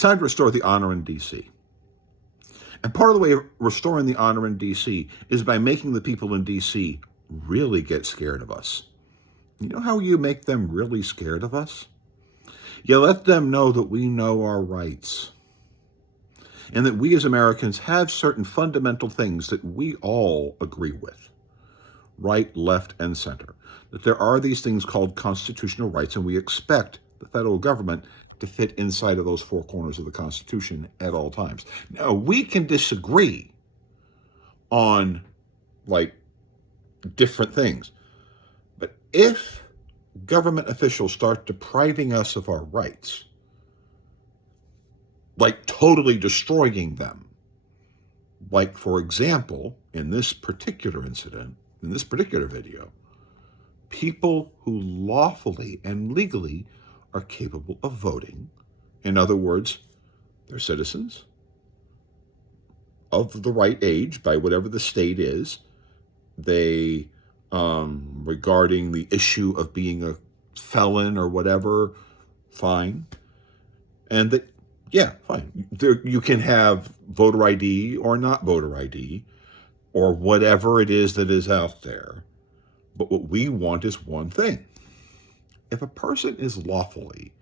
Time to restore the honor in D.C. And part of the way of restoring the honor in D.C. is by making the people in D.C. really get scared of us. You know how you make them really scared of us? You let them know that we know our rights and that we as Americans have certain fundamental things that we all agree with, right, left, and center. That there are these things called constitutional rights, and we expect the federal government to fit inside of those four corners of the Constitution at all times. Now, we can disagree on, different things. But if government officials start depriving us of our rights, totally destroying them, for example, in this particular incident, in this particular video, people who lawfully and legally are capable of voting, in other words, they're citizens of the right age by whatever the state is, they, regarding the issue of being a felon or whatever, fine. And that, yeah, fine. You can have voter ID or not voter ID or whatever it is that is out there. But what we want is one thing. If a person is lawfully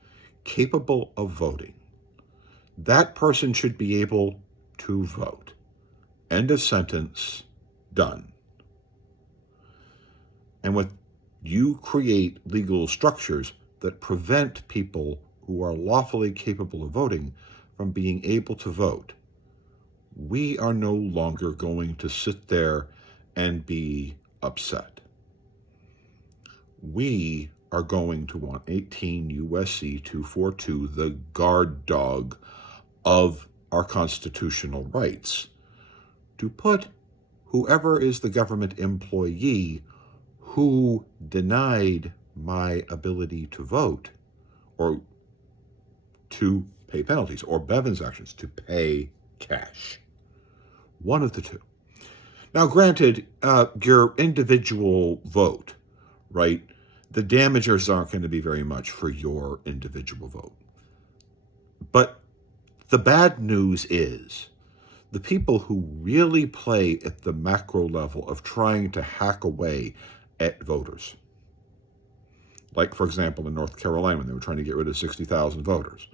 capable of voting, that person should be able to vote. End of sentence, done. And when you create legal structures that prevent people who are lawfully capable of voting from being able to vote, we are no longer going to sit there and be upset. We are going to want 18 U.S.C. 242, the guard dog of our constitutional rights, to put whoever is the government employee who denied my ability to vote or to pay penalties, or Bevin's actions, to pay cash. One of the two. Now, granted, your individual vote, right? The damages aren't going to be very much for your individual vote. But the bad news is the people who really play at the macro level of trying to hack away at voters. Like, for example, in North Carolina, when they were trying to get rid of 60,000 voters.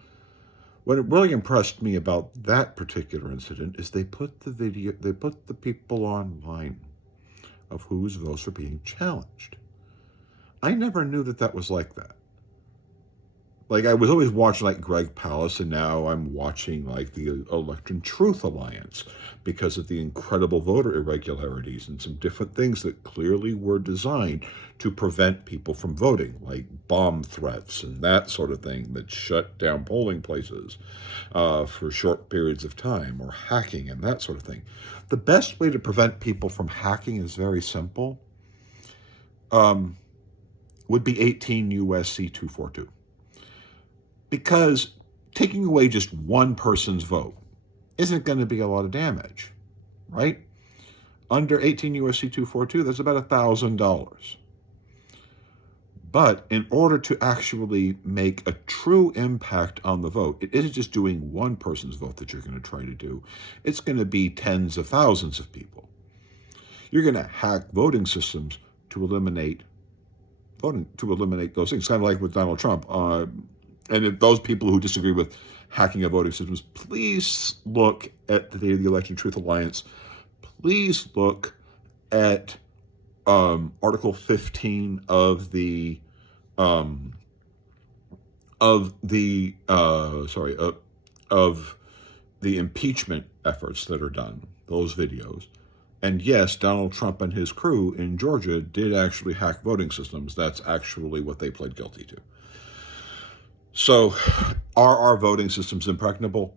What really impressed me about that particular incident is they put the people online of whose votes are being challenged. I never knew that was like that. I was always watching Greg Palast, and now I'm watching the Election Truth Alliance because of the incredible voter irregularities and some different things that clearly were designed to prevent people from voting, like bomb threats and that sort of thing that shut down polling places for short periods of time, or hacking and that sort of thing. The best way to prevent people from hacking is very simple. Would be 18 U.S.C. 242. Because taking away just one person's vote isn't going to be a lot of damage, right? Under 18 U.S.C. 242, that's about $1,000. But in order to actually make a true impact on the vote, it isn't just doing one person's vote that you're going to try to do. It's going to be tens of thousands of people. You're going to hack voting systems to eliminate those things, kind of like with Donald Trump. And if those people who disagree with hacking of voting systems, please look at the Election Truth Alliance. Please look at Article 15 of the impeachment efforts that are done. Those videos. And yes, Donald Trump and his crew in Georgia did actually hack voting systems. That's actually what they pled guilty to. So, are our voting systems impregnable?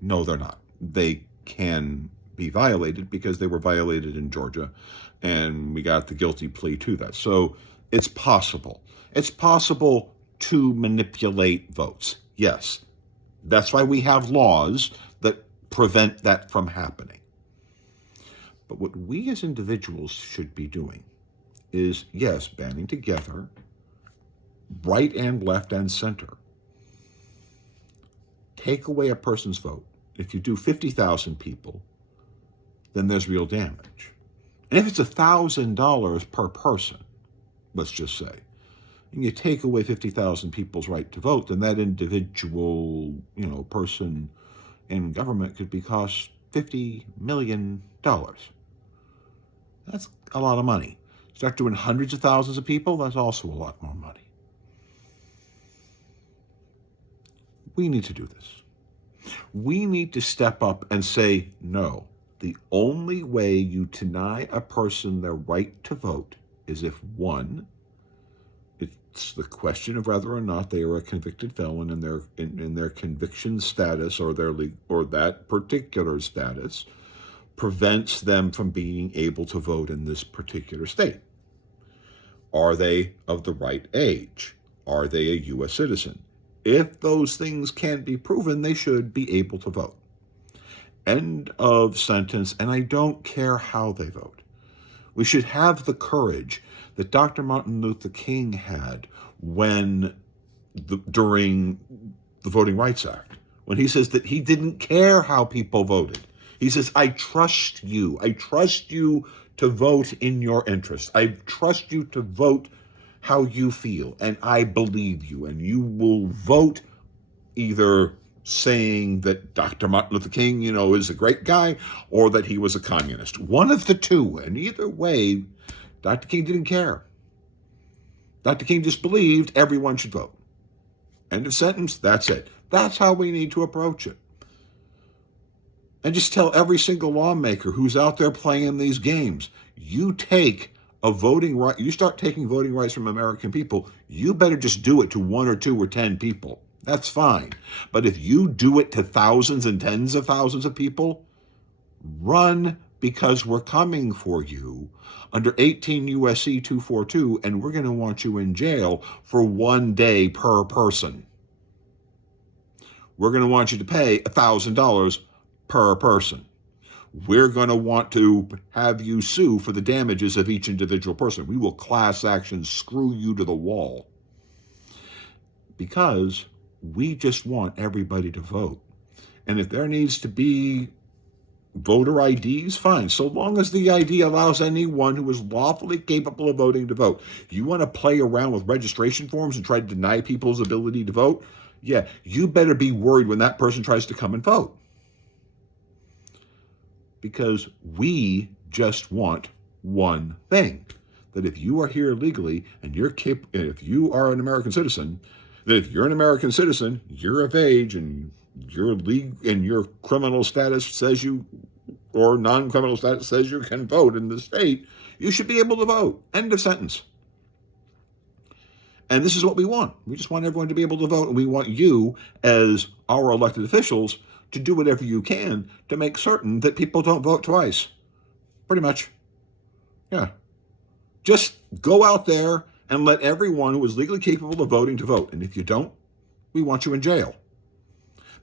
No, they're not. They can be violated because they were violated in Georgia, and we got the guilty plea to that. So, it's possible. It's possible to manipulate votes. Yes. That's why we have laws that prevent that from happening. But what we as individuals should be doing is, yes, banding together, right and left and center, take away a person's vote. If you do 50,000 people, then there's real damage. And if it's $1,000 per person, let's just say, and you take away 50,000 people's right to vote, then that individual, person in government could be cost $50 million. That's a lot of money. Start doing hundreds of thousands of people, that's also a lot more money. We need to do this. We need to step up and say, no, the only way you deny a person their right to vote is if, one, it's the question of whether or not they are a convicted felon in their conviction status or that particular status prevents them from being able to vote in this particular state. Are they of the right age? Are they a U.S. citizen? If those things can be proven, they should be able to vote. End of sentence, and I don't care how they vote. We should have the courage that Dr. Martin Luther King had during the Voting Rights Act, when he says that he didn't care how people voted. He says, I trust you. I trust you to vote in your interest. I trust you to vote how you feel, and I believe you, and you will vote either saying that Dr. Martin Luther King, is a great guy, or that he was a communist. One of the two, and either way, Dr. King didn't care. Dr. King just believed everyone should vote. End of sentence, that's it. That's how we need to approach it. And just tell every single lawmaker who's out there playing these games, you take a voting right, you start taking voting rights from American people, you better just do it to 1 or 2 or 10 people. That's fine. But if you do it to thousands and tens of thousands of people, run, because we're coming for you under 18 U.S.C. 242, and we're going to want you in jail for 1 day per person. We're going to want you to pay $1,000 per person. We're going to want to have you sue for the damages of each individual person. We will class action screw you to the wall, because we just want everybody to vote. And if there needs to be voter IDs, fine, so long as the ID allows anyone who is lawfully capable of voting to vote. You want to play around with registration forms and try to deny people's ability to vote? Yeah, you better be worried when that person tries to come and vote. Because we just want one thing, that if you are here legally and if you are an American citizen, that if you're an American citizen, you're of age, and your criminal status says you, or non-criminal status says you can vote in the state, you should be able to vote. End of sentence. And this is what we want. We just want everyone to be able to vote, and we want you, as our elected officials, to do whatever you can to make certain that people don't vote twice. Pretty much. Yeah. Just go out there and let everyone who is legally capable of voting to vote. And if you don't, we want you in jail.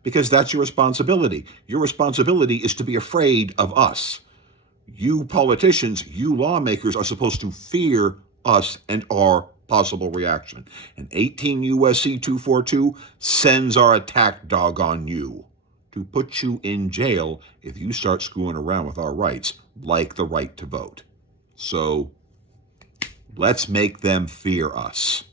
Because that's your responsibility. Your responsibility is to be afraid of us. You politicians, you lawmakers are supposed to fear us and our possible reaction. And 18 U.S.C. 242 sends our attack dog on you to put you in jail if you start screwing around with our rights, like the right to vote. So let's make them fear us.